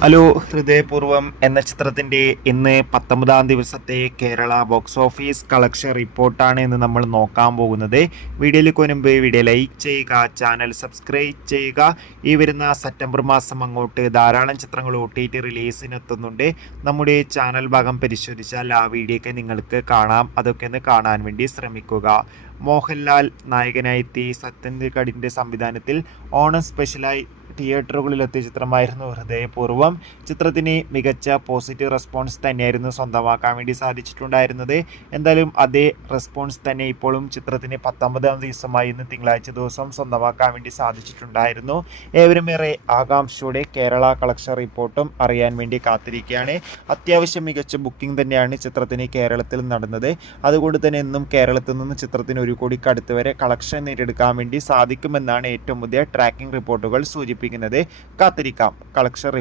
Hello, ഹൃദയപൂർവ്വം എന്ന ചിത്രത്തിൻ്റെ ഇന്ന് 19-ാം ദിവസത്തെ കേരള ബോക്സ് ഓഫീസ് കളക്ഷൻ റിപ്പോർട്ടാണ് ഇന്ന് നമ്മൾ നോക്കാൻ പോകുന്നത്. വീഡിയോയിലേക്ക് മുൻപ് വീഡിയോ ലൈക്ക് ചെയ്യുക, ചാനൽ സബ്സ്ക്രൈബ് ചെയ്യുക. ഈ വരുന്ന സെപ്റ്റംബർ മാസം അങ്ങോട്ട് ധാരാളം ചിത്രങ്ങൾ OTT റിലീസിനെത്തുന്നുണ്ട്. നമ്മുടെ ചാനൽ ഭാഗം പരിശോധിച്ചാൽ ആ വീഡിയോയൊക്കെ നിങ്ങൾക്ക് കാണാം. അതൊക്കെ ഒന്ന് കാണാൻ വേണ്ടി ശ്രമിക്കുക. മോഹൻലാൽ നായകനായെത്തി സത്യൻ കടിൻ്റെ സംവിധാനത്തിൽ ഓണം സ്പെഷ്യലായി തിയേറ്ററുകളിലെത്തിയ ചിത്രമായിരുന്നു ഹൃദയപൂർവ്വം. ചിത്രത്തിന് മികച്ച പോസിറ്റീവ് റെസ്പോൺസ് തന്നെയായിരുന്നു സ്വന്തമാക്കാൻ വേണ്ടി സാധിച്ചിട്ടുണ്ടായിരുന്നത്. എന്തായാലും അതേ റെസ്പോൺസ് തന്നെ ഇപ്പോഴും ചിത്രത്തിന് 19-ാം ദിവസമായി ഇന്ന് തിങ്കളാഴ്ച ദിവസം സ്വന്തമാക്കാൻ വേണ്ടി സാധിച്ചിട്ടുണ്ടായിരുന്നു. ഏവരും ഏറെ ആകാംക്ഷയോടെ കേരള കളക്ഷൻ റിപ്പോർട്ടും അറിയാൻ വേണ്ടി കാത്തിരിക്കുകയാണ്. അത്യാവശ്യം മികച്ച ബുക്കിംഗ് തന്നെയാണ് ചിത്രത്തിന് കേരളത്തിൽ നടന്നത്. അതുകൊണ്ട് തന്നെ ഇന്നും കേരളത്തിൽ നിന്ന് ചിത്രത്തിന് 1 കോടിക്ക് അടുത്ത് വരെ കളക്ഷൻ നേടിയെടുക്കാൻ വേണ്ടി സാധിക്കുമെന്നാണ് ഏറ്റവും പുതിയ ട്രാക്കിംഗ് റിപ്പോർട്ടുകൾ സൂചിപ്പിക്കുന്നത്. കാത്തിരിക്കാം കളക്ഷൻ